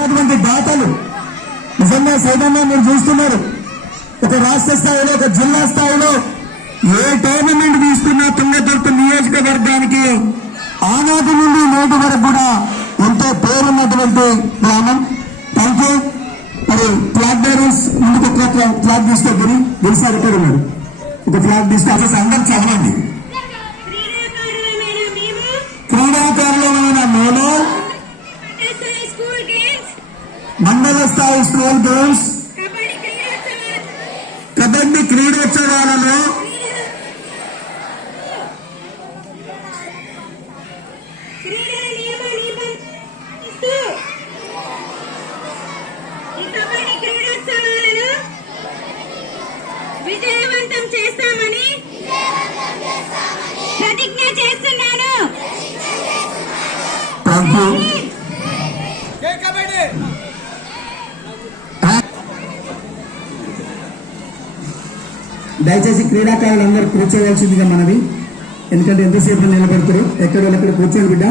ఉన్నటువంటి దాతలు నిజంగా సైతంగా మీరు చూస్తున్నారు. ఒక రాష్ట్ర స్థాయిలో ఒక జిల్లా స్థాయిలో ఏ టోర్నమెంట్ తీసుకున్నా తుంగతుర్తి నియోజకవర్గానికి ఆనాటి నుండి నేటి వరకు కూడా ఎంతో పేరున్నటువంటి గ్రామం. థ్యాంక్ యూ మరి ఫ్లాగ్ బేరర్స్ ముందుకు ఫ్లాగ్ తీసుకొని గెలిచారు ఇక్కడ ఉన్నారు ఒక ఫ్లాగ్ తీసుకొని అసలు అందరూ చదవండి. క్రీడాకారులమైన మండల స్థాయి స్కూల్ గేమ్స్. కబడ్డీ క్రీడోత్సవాలు కబడ్డీ క్రీడోత్సవాలలో విజయవంతం చేస్తామని ప్రతిజ్ఞ చేస్తున్నాను. దయచేసి క్రీడాకారులందరూ కూర్చోవలసిందిగా మనవి. ఎందుకంటే ఎంతసేపు నిలబెడతారు? ఎక్కడ వాళ్ళు ఎక్కడ కూర్చోండి బిడ్డ.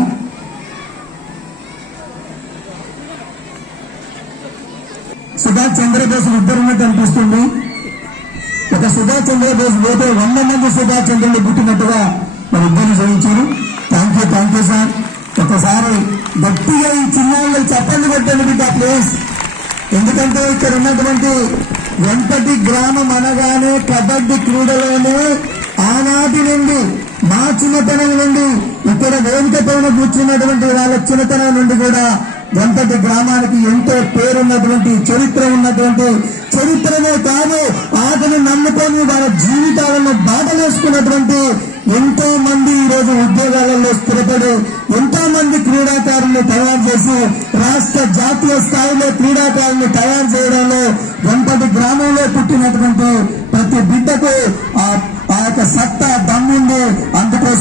సుభాష్ చంద్రబోస్ ఇద్దరు ఉన్నట్టు అనిపిస్తుంది. ఒక సుభాష్ చంద్రబోస్ పోతే వంద మంది సుభాష్ చంద్రుడు పుట్టినట్టుగా మరి ఇద్దరు చదివించారు thank you thank you sir ఒకసారి గట్టిగా ఈ వాళ్ళకి చెప్పండి కొట్టండి బిడ్డ ప్లీజ్ ఎందుకంటే ఇక్కడ ఉన్నటువంటి వెంపటి గ్రామం అనగానే కబడ్డీ క్రీడలోనే ఆనాటి నుండి మా చిన్నతనం నుండి ఇక్కడ వేదిక పైన కూర్చున్నటువంటి వాళ్ళ చిన్నతనం నుండి కూడా ఎంతటి గ్రామానికి ఎంతో పేరున్నటువంటి చరిత్ర ఉన్నటువంటి చరిత్రనే కాదు ఆటను నమ్ముకొని వాళ్ళ జీవితాలను బాధలేసుకున్నటువంటి ఎంతో మంది ఈ రోజు ఉద్యోగాలలో స్థిరపడి ఎంతో మంది క్రీడాకారులను తయారు చేసి రాష్ట్ర జాతీయ స్థాయిలో క్రీడాకారులను తయారు చేయడంలో వెంపటి గ్రామంలో పుట్టినటువంటి ప్రతి బిడ్డకు ఆ ఆ యొక్క సత్తా దమ్ముంది. అందుకోసం